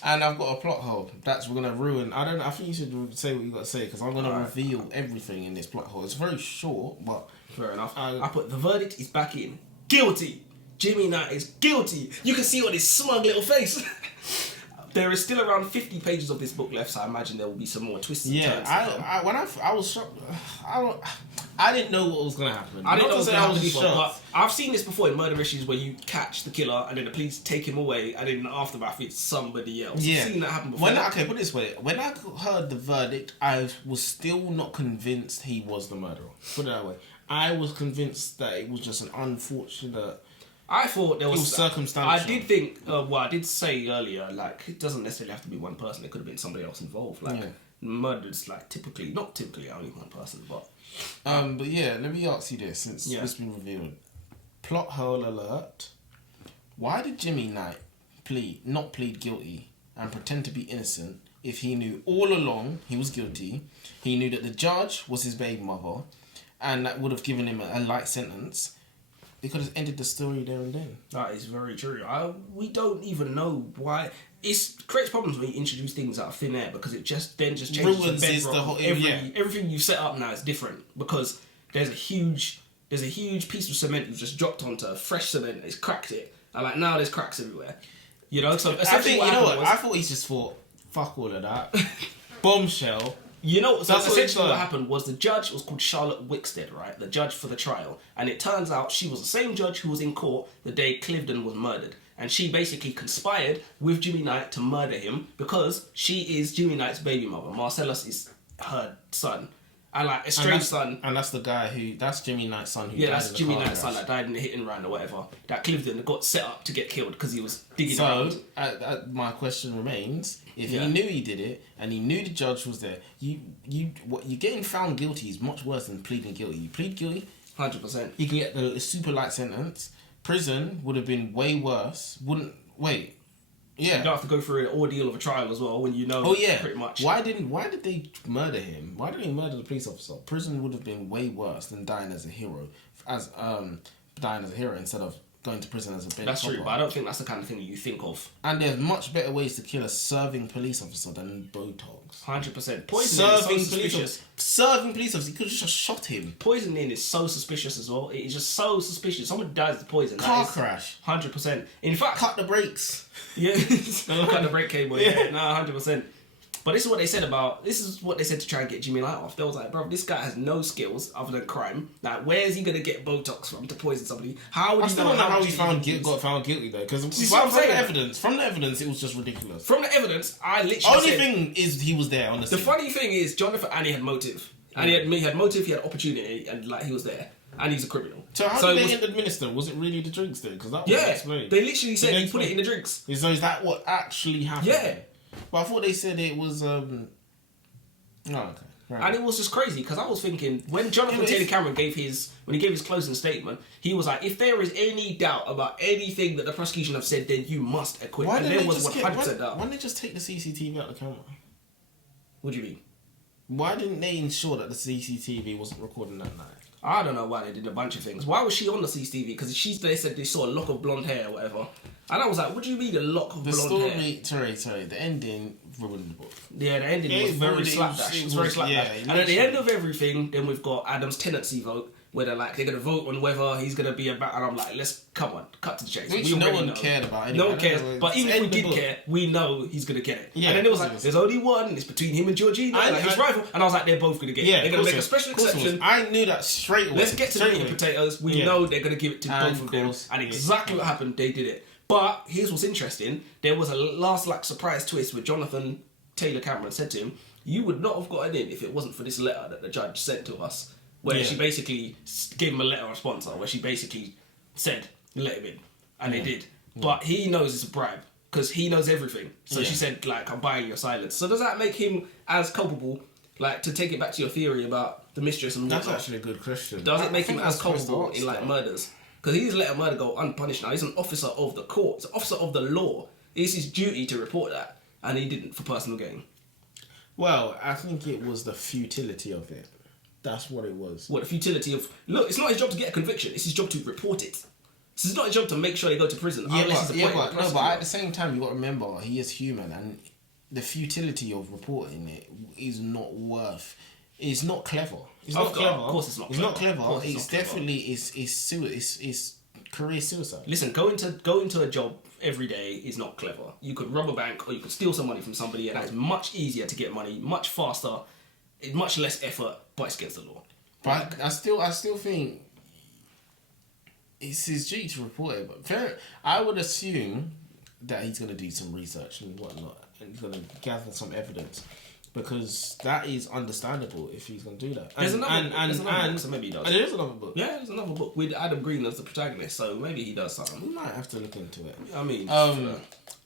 And I've got a plot hole we're gonna ruin. I think you should say what you got to say because I'm gonna reveal everything in this plot hole. It's very short, but fair enough. I put the verdict is back in. Guilty. Jimmy Knight is guilty. You can see on his smug little face. There is still around 50 pages of this book left, so I imagine there will be some more twists and turns. I was shocked. I didn't know what was going to happen. I didn't know what was going to happen before, shocked. but I've seen this before in murder issues where you catch the killer and then the police take him away and then in the aftermath it's somebody else. Yeah. I've seen that happen before. Put it this way. When I heard the verdict, I was still not convinced he was the murderer. Put it that way. I was convinced that it was just an unfortunate... I thought there was... It was circumstantial. I did think... I did say earlier, like, it doesn't necessarily have to be one person. It could have been somebody else involved. Like, murder's, like, not typically only one person, but... But yeah, let me ask you this, since it's been revealed. Plot hole alert. Why did Jimmy Knight not plead guilty and pretend to be innocent if he knew all along he was guilty? He knew that the judge was his baby mother and that would have given him a light sentence. They could have ended the story there and then. That is very true. We don't even know why. It creates problems when you introduce things out of thin air because it just changes Ruins the bedrock. the whole Everything you set up now is different because there's a huge piece of cement you've just dropped onto fresh cement. It's cracked it, and like now there's cracks everywhere. You know, so essentially I thought he just thought, fuck all of that, bombshell. You know, so essentially what happened was the judge was called Charlotte Wickstead, right? The judge for the trial. And it turns out she was the same judge who was in court the day Cliveden was murdered. And she basically conspired with Jimmy Knight to murder him because she is Jimmy Knight's baby mother. Marcellus is her son. And like a strange son. And that's the guy that's Jimmy Knight's son who died that's in the Jimmy car Knight's crash. son that died in a hit and run or whatever. That Cliveden got set up to get killed because he was digging around. So, my question remains, if he knew he did it and he knew the judge was there, you getting found guilty is much worse than pleading guilty. You plead guilty, 100%. you can get the super light sentence. Prison would have been way worse. You don't have to go through an ordeal of a trial as well when you know pretty much. Why did they murder him? Why did they murder the police officer? Prison would have been way worse than dying as a hero. Instead of going to prison as a bench. That's true, but I don't think that's the kind of thing you think of. And there's much better ways to kill a serving police officer than Botox. 100%. Poisoning is so suspicious. Serving police officer, you could have just shot him. Poisoning is so suspicious as well. It is just so suspicious. Someone dies of poison. Car crash. 100%. In fact... Cut the brakes. Yeah. Cut the brake cable. Yeah. No, 100%. But this is what they said to try and get Jimmy Knight off. They was like, bro, this guy has no skills other than crime. Like, where is he going to get Botox from to poison somebody? I still don't know how he got found guilty though. Because from the evidence, it was just ridiculous. From the evidence, I literally Only thing is he was there, honestly. The funny thing is, Jonathan Annie had motive. And he had motive, he had opportunity, and like he was there. And he's a criminal. So how did they administer? Was it really the drinks then? Because that was explained. They literally said he put it in the drinks. So is that what actually happened? Yeah. But I thought they said it was... okay. Right. And it was just crazy because I was thinking when Jonathan Taylor Cameron gave his closing statement, he was like, if there is any doubt about anything that the prosecution have said, then you must acquit. Why and there was 100% doubt. Why didn't they just take the CCTV out of the camera? What do you mean? Why didn't they ensure that the CCTV wasn't recording that night? I don't know why they did a bunch of things. Why was she on the CCTV? Because they said they saw a lock of blonde hair or whatever. And I was like, what do you mean a lock of blonde hair? Sorry, the ending ruined the book. Yeah, the ending was very slapdash. It was very slapdash. Yeah, and at the end of everything, then we've got Adam's tenancy vote, where they're going to vote on whether he's going to be about... And I'm like, cut to the chase. Which no one cared about anyway. No one cares. But even if we did care, we know he's going to get it. Yeah, and then it was like, there's only one, it's between him and Georgina, his rival. And I was like, they're both going to get it. They're going to make a special exception. I knew that straight away. Let's get to the meat and potatoes. We know they're going to give it to both of them. And exactly what happened, they did it. But here's what's interesting. There was a last surprise twist where Jonathan Taylor Cameron said to him, you would not have gotten in if it wasn't for this letter that the judge sent to us. Where she basically gave him a letter of sponsor, where she basically said, let him in. And they did. But he knows it's a bribe, because he knows everything. So she said, I'm buying your silence. So does that make him as culpable, to take it back to your theory about the mistress and whatnot? That's actually a good question. Does it make him as culpable in, murders? Because he's let a murder go unpunished now. He's an officer of the court. He's an officer of the law. It's his duty to report that. And he didn't for personal gain. Well, I think it was the futility of it. That's what it was. What, the futility of... Look, it's not his job to get a conviction. It's his job to report it. It's not his job to make sure they go to prison. But at the same time, you got to remember, he is human. And the futility of reporting it is not worth... It's not clever. It's not clever. Of course it's not clever. It's not clever. It's definitely... It's career suicide. Listen, go into a job every day is not clever. You could rob a bank or you could steal some money from somebody, and that's much easier to get money, much faster, much less effort, but it's against the law. But I still think it's his duty to report it. But I would assume that he's going to do some research and whatnot, and he's going to gather some evidence, because that is understandable if he's going to do that. There's another book, so maybe he does. There is another book. Yeah, there's another book with Adam Green as the protagonist, so maybe he does something. We might have to look into it. I mean,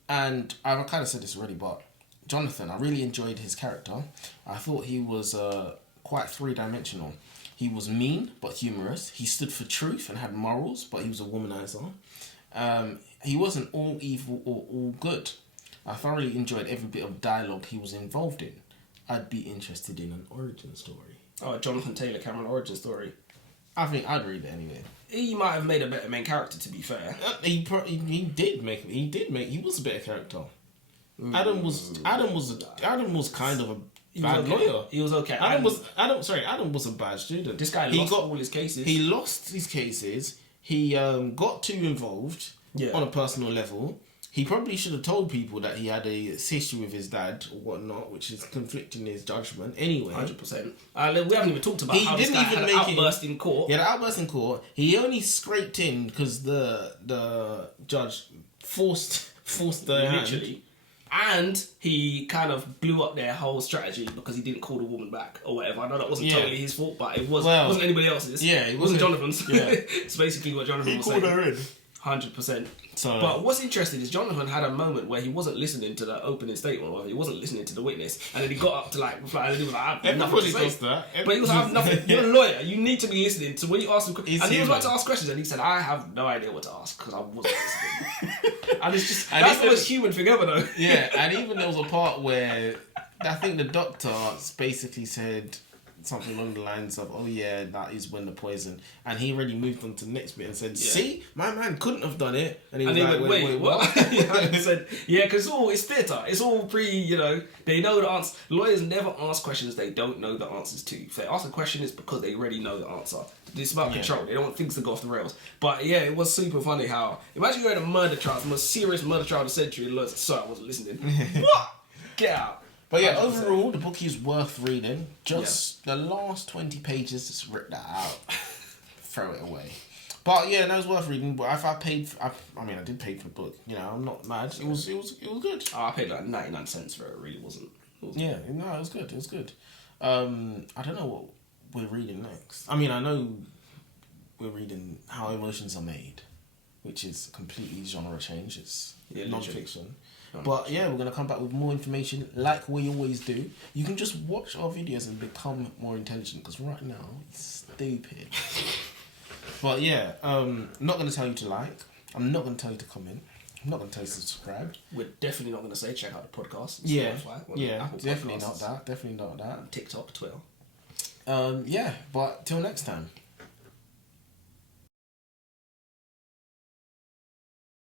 and I've kind of said this already, but Jonathan, I really enjoyed his character. I thought he was quite three-dimensional. He was mean but humorous. He stood for truth and had morals, but he was a womanizer. He wasn't all evil or all good. I thoroughly enjoyed every bit of dialogue he was involved in. I'd be interested in an origin story. Oh, Jonathan Taylor Cameron origin story. I think I'd read it anyway. He might have made a better main character, to be fair. He was a better character. Adam was kind of a bad lawyer. He was okay. Adam was a bad student. This guy lost all his cases. He lost his cases. He got too involved on a personal level. He probably should have told people that he had a issue with his dad or whatnot, which is conflicting his judgment. Anyway, 100%. We haven't even talked about how this guy had an outburst in court. He had an outburst in court. He only scraped in because the judge forced the literally. And he kind of blew up their whole strategy because he didn't call the woman back or whatever. I know that wasn't totally his fault, but it wasn't anybody else's. Yeah, it wasn't Jonathan's. Yeah. It's basically what Jonathan was saying. He called her in. 100%. But what's interesting is Jonathan had a moment where he wasn't listening to the opening statement, or he wasn't listening to the witness, and then he got up to reply, and he was like, "I have nothing to say." But he was like, "I have nothing." You're a lawyer. You need to be listening to when you ask him. And he was about to ask questions, and he said, "I have no idea what to ask because I wasn't listening." And it's just that's the most human thing ever, though. Yeah, and even there was a part where I think the doctor basically said something along the lines of, "Oh yeah, that is when the poison," and he already moved on to the next bit and said, "See, my man couldn't have done it," and he was like, "Wait, what?" He said, "Yeah, because it's theatre. It's all they know the answer. Lawyers never ask questions they don't know the answers to. If they ask a question, it's because they already know the answer. It's about control. They don't want things to go off the rails." But yeah, it was super funny how, imagine you're in a murder trial, the most serious murder trial of the century, and lawyers like, "Sorry, I wasn't listening." What? Get out. But yeah, overall, the book is worth reading. Just the last 20 pages, just rip that out. Throw it away. But yeah, that was worth reading. But if I did pay for the book. You know, I'm not mad. It was good. Oh, I paid like 99 cents for it. It really wasn't. Yeah, no, it was good. It was good. I don't know what we're reading next. I mean, I know we're reading How Emotions Are Made, which is completely genre change. It's non-fiction. But yeah, we're going to come back with more information like we always do. You can just watch our videos and become more intelligent, because right now it's stupid. But yeah, I'm not going to tell you to like. I'm not going to tell you to comment. I'm not going to tell you to subscribe. We're definitely not going to say check out the podcast. Definitely not that. TikTok, Twitter. Yeah, but till next time.